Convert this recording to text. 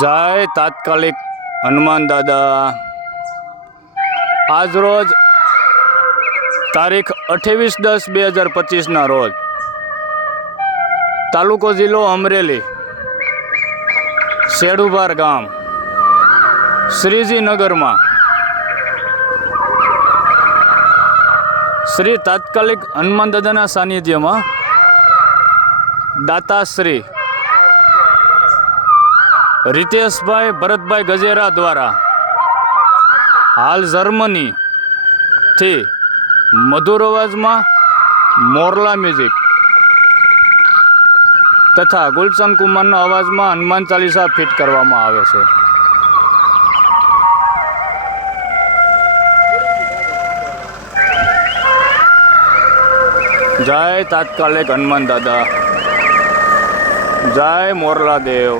જય તાત્કાલિક હનુમાન દાદા। આજ રોજ તારીખ 28/10/2025 રોજ તાલુકો જિલ્લો અમરેલી, શેડુભાર ગામ શ્રીજીનગરમાં શ્રી તાત્કાલિક હનુમાન દાદાના સાનિધ્યમાં દાતાશ્રી રીતેશભાઈ ભરતભાઈ ગજેરા દ્વારા હાલ જર્મનીથી મધુર અવાજમાં મોરલા મ્યુઝિક તથા ગુલશન કુમારના અવાજમાં હનુમાન ચાલીસા ફિટ કરવામાં આવે છે। જય તાત્કાલિક હનુમાન દાદા, જય મોરલા દેવ।